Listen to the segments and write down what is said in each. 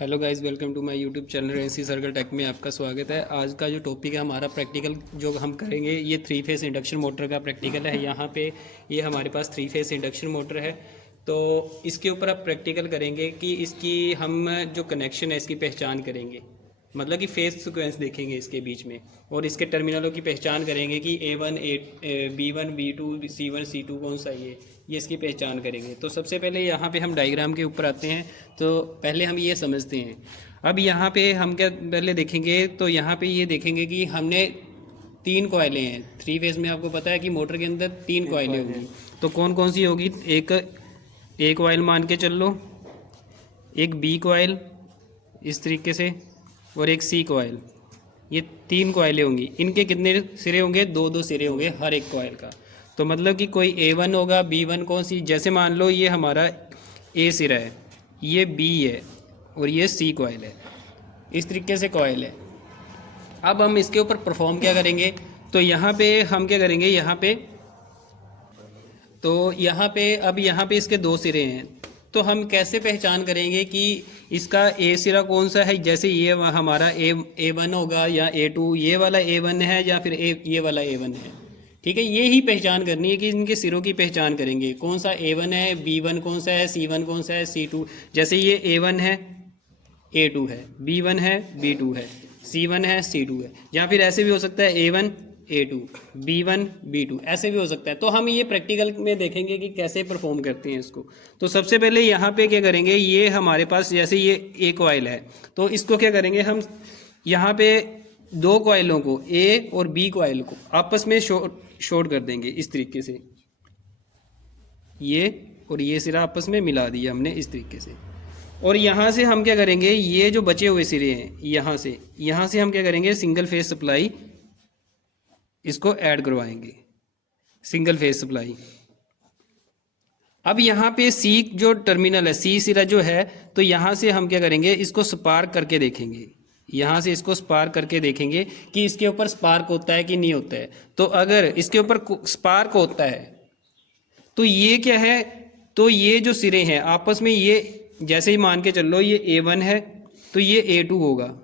Hello guys, welcome to my YouTube channel NC circle tech में आपका स्वागत है। आज का जो टॉपिक है हमारा प्रैक्टिकल जो हम करेंगे ये 3 फेस इंडक्शन मोटर का प्रैक्टिकल है। यहाँ पे ये हमारे पास 3 फेस इंडक्शन मोटर है, तो इसके ऊपर आप प्रैक्टिकल करेंगे कि इसकी हम जो कनेक्शन है इसकी पहचान करेंगे, मतलब कि फेस सीक्वेंस देखेंगे इसके बीच में, और इसके टर्मिनलों की पहचान करेंगे कि A1 B1 B2 C1 C2 कौन सा ये इसकी पहचान करेंगे। तो सबसे पहले यहाँ पे हम डायग्राम के ऊपर आते हैं। तो पहले हम ये समझते हैं। अब यहाँ पे हम क्या पहले देखेंगे, तो यहाँ पे ये देखेंगे कि हमने 3 कॉइलें हैं। 3 फेज में आपको पता है कि मोटर के अंदर 3 कॉइलें होंगी। तो कौन कौन सी होगी? एक कॉइल मान के चल लो, एक बी कॉइल इस तरीके से, और एक सी कॉइल। ये 3 कॉइलें होंगी। इनके कितने सिरे होंगे? 2-2 सिरे होंगे हर एक कॉइल का। तो मतलब कि कोई A1 होगा, B1 कौन सी, जैसे मान लो ये हमारा A सिरा है, ये B है और ये C कॉइल है। इस तरीके से कॉइल है। अब हम इसके ऊपर परफॉर्म क्या करेंगे? तो यहाँ पे हम क्या करेंगे, यहाँ पे इसके 2 सिरे हैं। तो हम कैसे पहचान करेंगे कि इसका A सिरा कौन सा है? जैसे ये हमारा A1 होगा या A2, ये वाला A1 है या फिर ये वाला A1 है। ठीक है, ये ही पहचान करनी है कि इनके सिरों की पहचान करेंगे, कौन सा A1 है, B1 कौन सा है, C1 कौन सा है, C2। जैसे ये A1 है, A2 है, B1 है, B2 है, C1 है, C2 है। या फिर ऐसे भी हो सकता है A1 A2 B1 B2, ऐसे भी हो सकता है। तो हम ये प्रैक्टिकल में देखेंगे कि कैसे परफॉर्म करते हैं इसको। तो सबसे पहले यहाँ पे क्या करेंगे, ये हमारे पास जैसे ये A कॉइल है, तो इसको क्या करेंगे हम, यहाँ पे 2 कॉइलों को, A और B कॉइल को आपस में शॉर्ट कर देंगे इस तरीके से। ये और ये सिरा आपस में मिला दिया हमने इस तरीके से। और यहाँ से हम क्या करेंगे, ये जो बचे हुए सिरे हैं यहाँ से हम क्या करेंगे, सिंगल फेज सप्लाई इसको ऐड करवाएंगे, सिंगल फेज सप्लाई। अब यहाँ पे C जो टर्मिनल है, C सिरा जो है, तो यहाँ से हम क्या करेंगे, इसको स्पार्क करके देखेंगे। यहाँ से इसको स्पार्क करके देखेंगे कि इसके ऊपर स्पार्क होता है कि नहीं होता है। तो अगर इसके ऊपर स्पार्क होता है तो ये क्या है, तो ये जो सिरे हैं आपस में, ये जैसे ही मान के चल लो, ये A1 है तो ये A2 होगा,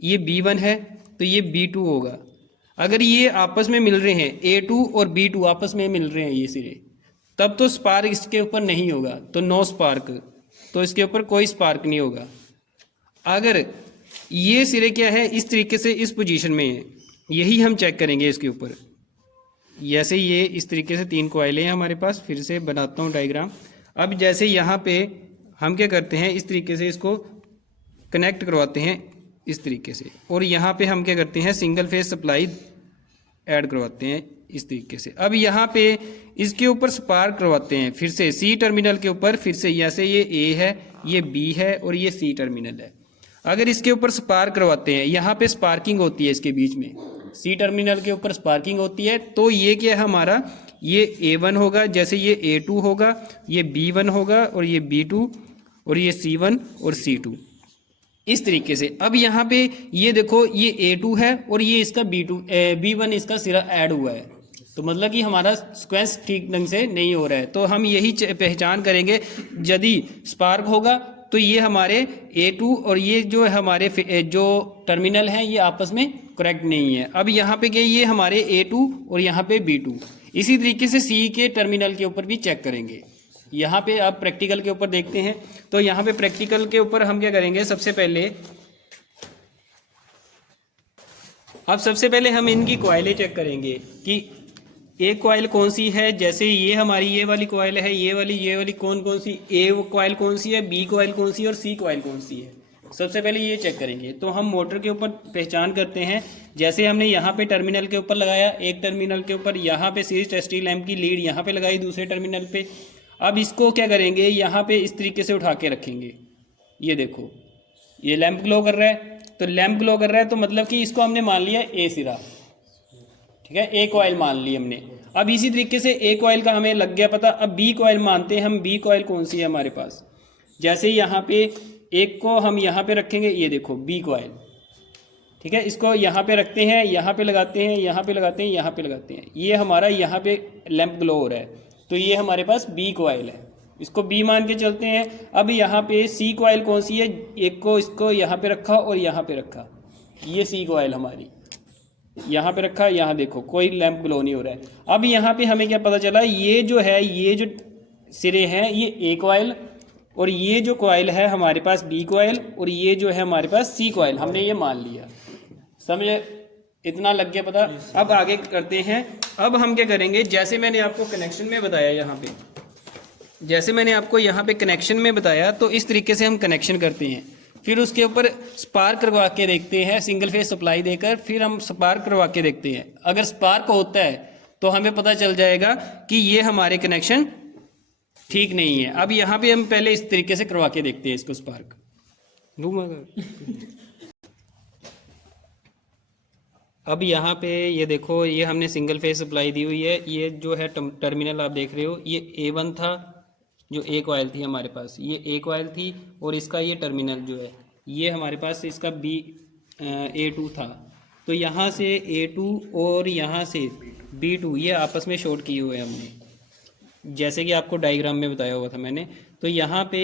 ये B1 है तो ये B2 होगा। अगर ये आपस में मिल रहे हैं, A2 और B2 आपस में मिल रहे हैं ये सिरे, तब तो स्पार्क इसके ऊपर नहीं होगा, तो नो स्पार्क, तो इसके ऊपर कोई स्पार्क नहीं होगा। अगर ये सिरे क्या है, इस तरीके से इस पोजीशन में है, यही हम चेक करेंगे इसके ऊपर। जैसे ये इस तरीके से 3 कॉइलें हैं हमारे पास, फिर से बनाता हूँ डायग्राम। अब जैसे यहाँ पे हम क्या करते हैं, इस तरीके से इसको कनेक्ट करवाते हैं इस तरीके से, और यहाँ पे हम क्या करते हैं, सिंगल फेज सप्लाई ऐड करवाते हैं इस तरीके से। अब यहाँ पे इसके ऊपर स्पार्क करवाते हैं फिर से C टर्मिनल के ऊपर, फिर से जैसे ये A है, ये B है और ये C टर्मिनल है। अगर इसके ऊपर स्पार्क करवाते हैं, यहाँ पे स्पार्किंग होती है इसके बीच में, C टर्मिनल के ऊपर स्पार्किंग होती है, तो ये क्या है हमारा, ये A1 होगा, जैसे ये A2 होगा, ये B1 होगा और ये B2 और ये C1 और C2 इस तरीके से। अब यहाँ पे ये देखो, ये A2 है और ये इसका B1 इसका सिरा ऐड हुआ है, तो मतलब कि हमारा सीक्वेंस ठीक ढंग से नहीं हो रहा है। तो हम यही पहचान करेंगे, यदि स्पार्क होगा तो ये हमारे A2 और ये जो हमारे जो टर्मिनल हैं ये आपस में करेक्ट नहीं है। अब यहाँ पे क्या, ये हमारे A2 और यहाँ पे B2। इसी तरीके से C के टर्मिनल के ऊपर भी चेक करेंगे। यहाँ पे आप प्रैक्टिकल के ऊपर देखते हैं। तो यहाँ पे प्रैक्टिकल के ऊपर हम क्या करेंगे, सबसे पहले हम इनकी कॉइलें चेक करेंगे कि एक कॉइल कौन सी है। जैसे ये हमारी ये वाली कॉइल है, ये वाली कौन सी, A कॉइल कौन सी है, B कॉइल कौन सी है और C कॉइल कौन सी है। सबसे पहले ये चेक करेंगे। तो हम मोटर के ऊपर पहचान करते हैं। जैसे हमने यहाँ पे टर्मिनल के ऊपर लगाया, एक टर्मिनल के ऊपर यहाँ पे सीरीज टेस्टिंग लैंप की लीड यहाँ पे लगाई दूसरे टर्मिनल पे। अब इसको क्या करेंगे, यहाँ पे इस तरीके से उठा के रखेंगे। ये देखो, ये लैंप ग्लो कर रहा है, तो लैंप ग्लो कर रहा है तो मतलब कि इसको हमने मान लिया A सिरा, ठीक है, A कॉइल मान ली हमने। अब इसी तरीके से A कॉइल का हमें लग गया पता। अब B कॉइल मानते हैं हम, B कॉइल कौन सी है हमारे पास। जैसे यहाँ पे एक को हम यहाँ पे रखेंगे, ये देखो B कॉइल, ठीक है, इसको यहाँ पे रखते हैं, यहाँ पे लगाते हैं, यहाँ पे लगाते हैं, यहाँ पे लगाते हैं। ये हमारा यहाँ पे लैंप ग्लो हो रहा है, तो ये हमारे पास B कॉइल है। इसको बी मान के चलते हैं। अब यहाँ पे सी कॉइल कौन सी है, एक को इसको यहाँ पे रखा और यहाँ पे रखा, ये सी कॉइल हमारी यहाँ पे रखा, यहाँ देखो कोई लैंप ग्लो नहीं हो रहा है। अब यहाँ पे हमें क्या पता चला, ये जो है ये जो सिरे हैं ये ए कॉइल, और ये जो कॉइल है हमारे पास बी कॉइल, और ये जो है हमारे पास सी कॉइल, हमने ये मान लिया। समझे, इतना लग गया पता। अब आगे करते हैं। अब हम क्या करेंगे, जैसे मैंने आपको कनेक्शन में बताया यहाँ पे, जैसे मैंने आपको यहाँ पे कनेक्शन में बताया, तो इस तरीके से हम कनेक्शन करते हैं। फिर उसके ऊपर स्पार्क करवा के देखते हैं, सिंगल फेज सप्लाई देकर, फिर हम स्पार्क करवा के देखते हैं। अगर स्पार्क होता है तो हमें पता चल जाएगा कि ये हमारे कनेक्शन ठीक नहीं है। अब यहाँ पे हम पहले इस तरीके से करवा के देखते हैं इसको स्पार्क। अब यहाँ पे ये देखो, ये हमने सिंगल फेज सप्लाई दी हुई है। ये जो है टर्मिनल आप देख रहे हो, ये A1 था, जो एक कॉइल थी हमारे पास, ये एक कॉइल थी, और इसका ये टर्मिनल जो है ये हमारे पास इसका A2 था। तो यहाँ से A2 और यहाँ से B2 ये आपस में शॉर्ट किए हुए हैं हमने, जैसे कि आपको डायग्राम में बताया हुआ था मैंने। तो यहाँ पे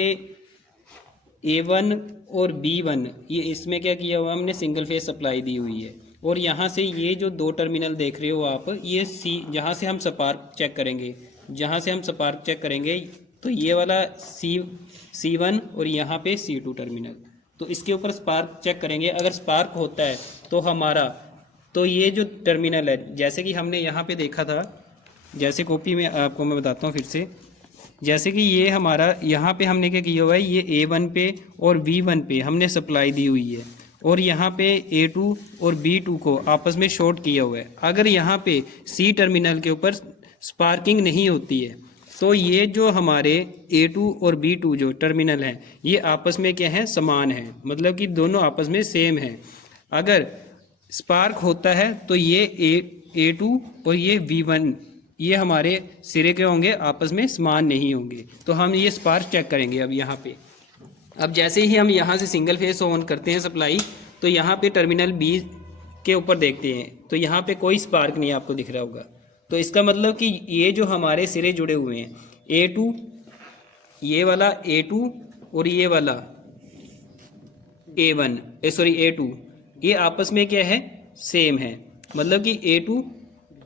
A1 और B1 ये इसमें क्या किया हुआ हमने, सिंगल फेज सप्लाई दी हुई है। और यहाँ से ये जो दो टर्मिनल देख रहे हो आप, ये सी, जहाँ से हम स्पार्क चेक करेंगे, जहाँ से हम स्पार्क चेक करेंगे, तो ये वाला C1 और यहाँ पे C2 टर्मिनल, तो इसके ऊपर स्पार्क चेक करेंगे। अगर स्पार्क होता है तो हमारा, तो ये जो टर्मिनल है, जैसे कि हमने यहाँ पे देखा था, जैसे कॉपी में आपको मैं बताता हूँ फिर से, जैसे कि ये हमारा यहाँ पे हमने क्या किया हुआ है, ये A1 पे और B1 पे हमने सप्लाई दी हुई है, और यहाँ पे A2 और B2 को आपस में शॉर्ट किया हुआ है। अगर यहाँ पे C टर्मिनल के ऊपर स्पार्किंग नहीं होती है, तो ये जो हमारे A2 और B2 जो टर्मिनल हैं ये आपस में क्या है, समान है, मतलब कि दोनों आपस में सेम है। अगर स्पार्क होता है तो ये A2 और ये V1 ये हमारे सिरे के होंगे, आपस में समान नहीं होंगे। तो हम ये स्पार्क चेक करेंगे अब यहाँ पे। अब जैसे ही हम यहाँ से सिंगल फेस ऑन करते हैं सप्लाई, तो यहाँ पे टर्मिनल B के ऊपर देखते हैं, तो यहाँ पे कोई स्पार्क नहीं आपको दिख रहा होगा। तो इसका मतलब कि ये जो हमारे सिरे जुड़े हुए हैं, A2, ये वाला A2 और ये वाला A2, ये आपस में क्या है, सेम है, मतलब कि A2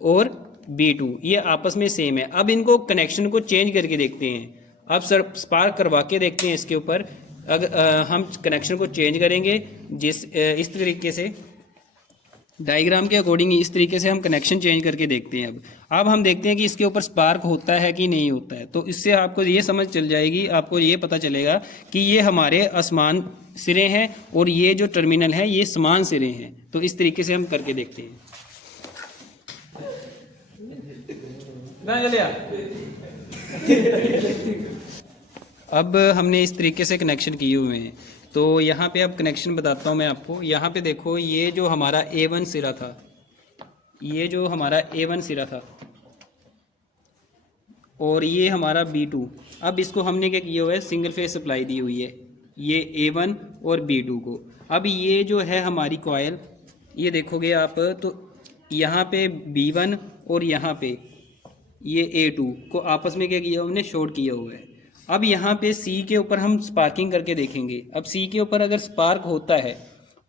और B2 ये आपस में सेम है। अब इनको कनेक्शन को चेंज करके देखते हैं। अब सर स्पार्क करवा के देखते हैं इसके ऊपर। अगर हम कनेक्शन को चेंज करेंगे इस तरीके से, डायग्राम के अकॉर्डिंग इस तरीके से हम कनेक्शन चेंज करके देखते हैं। अब हम देखते हैं कि इसके ऊपर स्पार्क होता है कि नहीं होता है। तो इससे आपको ये समझ चल जाएगी, आपको ये पता चलेगा कि ये हमारे असमान सिरे हैं और ये जो टर्मिनल है ये समान सिरे हैं। तो इस तरीके से हम करके देखते हैं। अब हमने इस तरीके से कनेक्शन किए हुए हैं। तो यहाँ पे अब कनेक्शन बताता हूँ मैं आपको। यहाँ पे देखो, ये जो हमारा A1 सिरा था, ये जो हमारा A1 सिरा था, और ये हमारा B2। अब इसको हमने क्या किया हुआ है, सिंगल फेज सप्लाई दी हुई है ये A1 और B2 को। अब ये जो है हमारी कॉइल, ये देखोगे आप, तो यहाँ पे B1 और यहाँ पे ये A2 को आपस में क्या किया हमने, शॉर्ट किया हुआ है। अब यहाँ पे C के ऊपर हम स्पार्किंग करके देखेंगे। अब C के ऊपर अगर स्पार्क होता है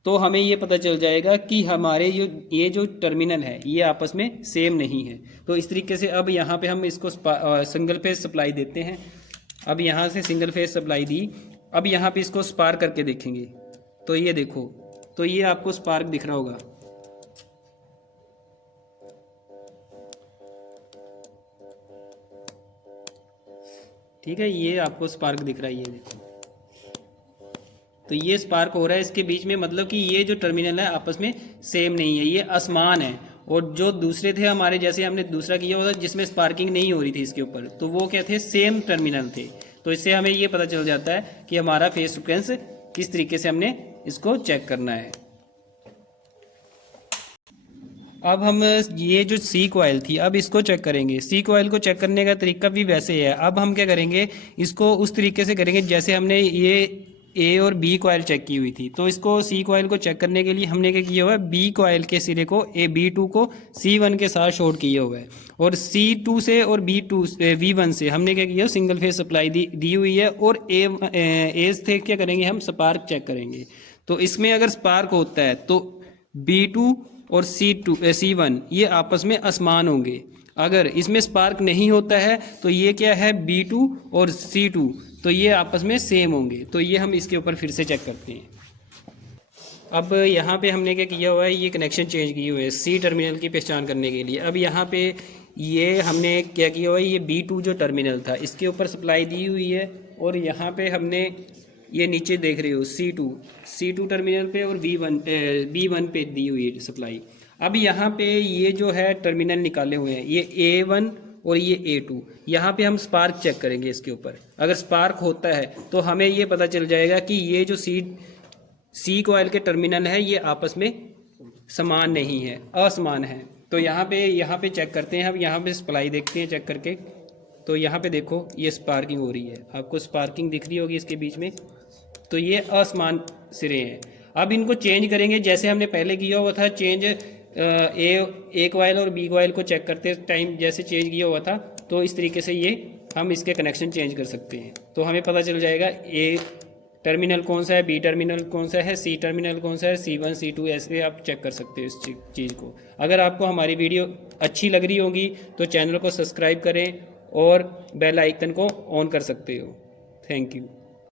तो हमें ये पता चल जाएगा कि हमारे ये जो टर्मिनल है ये आपस में सेम नहीं है। तो इस तरीके से अब यहाँ पे हम इसको सिंगल फेज सप्लाई देते हैं। अब यहाँ से सिंगल फेज सप्लाई दी, अब यहाँ पे इसको स्पार्क करके देखेंगे। तो ये देखो, तो ये आपको स्पार्क दिख रहा होगा। ठीक है, ये आपको स्पार्क दिख रहा है, ये देखो, तो ये स्पार्क हो रहा है इसके बीच में, मतलब कि ये जो टर्मिनल है आपस में सेम नहीं है, ये असमान है। और जो दूसरे थे हमारे, जैसे हमने दूसरा किया हुआ था जिसमें स्पार्किंग नहीं हो रही थी इसके ऊपर, तो वो क्या थे, सेम टर्मिनल थे। तो इससे हमें ये पता चल जाता है कि हमारा फेज सीक्वेंस किस तरीके से हमने इसको चेक करना है। अब हम ये जो C कॉइल थी, अब इसको चेक करेंगे। C कॉइल को चेक करने का तरीका भी वैसे है। अब हम क्या करेंगे, इसको उस तरीके से करेंगे जैसे हमने ये ए और बी कॉयल चेक की हुई थी, तो इसको सी कॉयल को चेक करने के लिए हमने क्या किया हुआ है, बी कॉयल के सिरे को B2 को C1 के साथ शॉर्ट किया हुआ है, और C2 से और V1 से हमने क्या किया, सिंगल फेज सप्लाई दी हुई है, और ए से क्या करेंगे हम, स्पार्क चेक करेंगे। तो इसमें अगर स्पार्क होता है तो B2 और C1 ये आपस में असमान होंगे। अगर इसमें स्पार्क नहीं होता है तो ये क्या है, B2 और C2 तो ये आपस में सेम होंगे। तो ये हम इसके ऊपर फिर से चेक करते हैं। अब यहाँ पे हमने क्या किया हुआ है, ये कनेक्शन चेंज किए हुए हैं सी टर्मिनल की पहचान करने के लिए। अब यहाँ पे ये हमने क्या किया हुआ है, ये B2 जो टर्मिनल था इसके ऊपर सप्लाई दी हुई है, और यहाँ पे हमने ये नीचे देख रहे हो C2 टर्मिनल पे और B1 पे दी हुई है सप्लाई। अब यहाँ पे ये जो है टर्मिनल निकाले हुए हैं, ये A1 और ये A2, यहाँ पे हम स्पार्क चेक करेंगे इसके ऊपर। अगर स्पार्क होता है तो हमें ये पता चल जाएगा कि ये जो सी कॉइल के टर्मिनल है ये आपस में समान नहीं है, असमान है। तो यहाँ पे चेक करते हैं। अब यहाँ पे सप्लाई देखते हैं चेक करके। तो यहाँ पे देखो ये स्पार्किंग हो रही है, आपको स्पार्किंग दिख रही होगी इसके बीच में। तो ये असमान सिरे हैं। अब इनको चेंज करेंगे जैसे हमने पहले किया हुआ था चेंज, ए कॉइल और बी कॉइल को चेक करते टाइम जैसे चेंज किया हुआ था, तो इस तरीके से ये हम इसके कनेक्शन चेंज कर सकते हैं। तो हमें पता चल जाएगा ए टर्मिनल कौन सा है, बी टर्मिनल कौन सा है, सी टर्मिनल कौन सा है, C1 C2 ऐसे आप चेक कर सकते हो इस चीज़ को। अगर आपको हमारी वीडियो अच्छी लग रही होगी तो चैनल को सब्सक्राइब करें और बेल आइकन को ऑन कर सकते हो। Thank you.